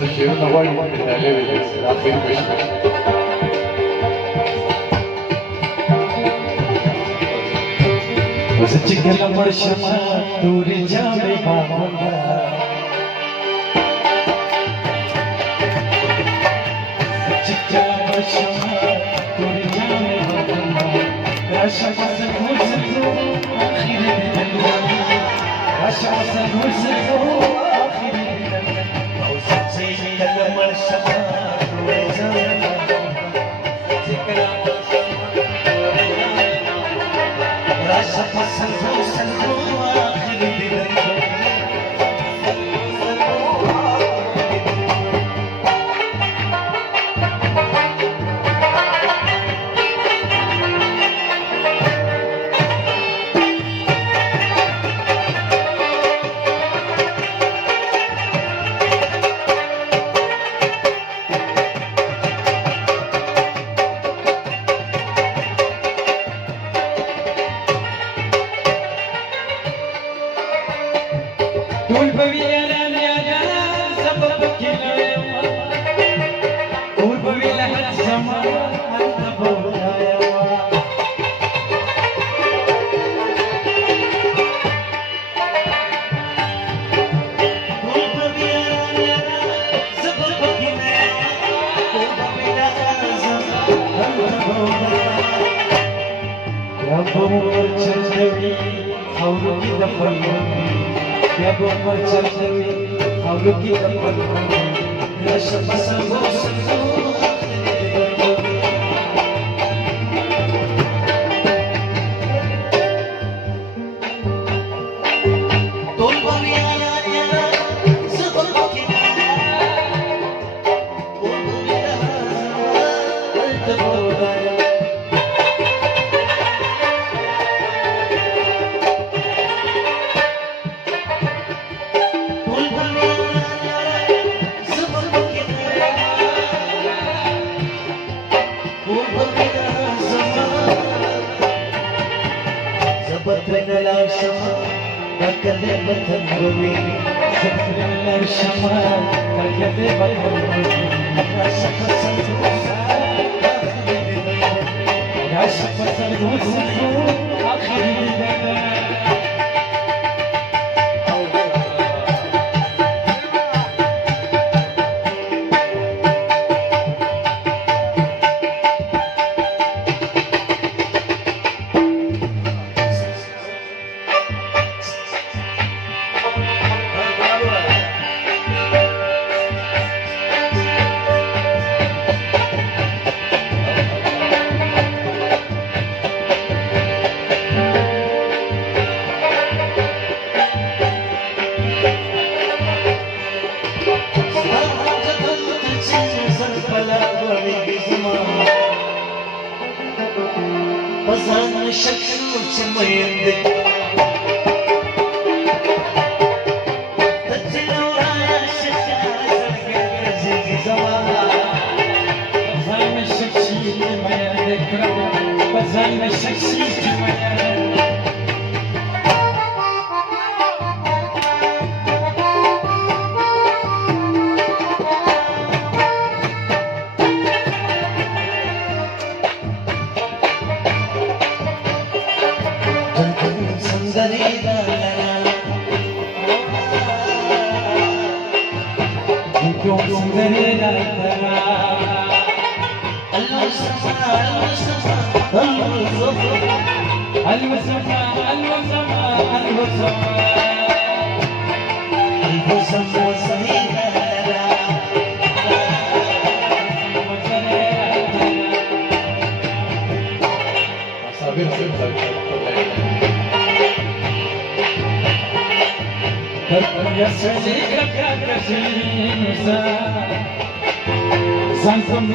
شيرين نوال من الأغاني عارفين مش وستكلم مرشمة دوري جامي بابا ستكلم مرشمة دوري جامي بابا راشا بسك وزدو آخر الدنيا راشا بسك وزدو آخر الدنيا وستكلم مرشمة دوري جامي بابا ستكلم راشا بسك وزدو آخر الدنيا طول بويلة يا سببك العيوة طول بويلة الزمان أنت بويا طول بويلة يا سببك العيوة طول بويلة الزمان أنت بويا يا بمر جنبي حولك دفني يا بمر جنبي حولك دفني يا شمس الغصن زبطنا الشمال ككذب تنبوي زبطنا الشمال ككذب تنبوي راشق الصندوق راشق الصندوق آخر الدنيا بزن شكوش ما يندك تجلو على شكاك زي زمان بزن شكشي ما يندك بزن شكشي ما يندك Santo mi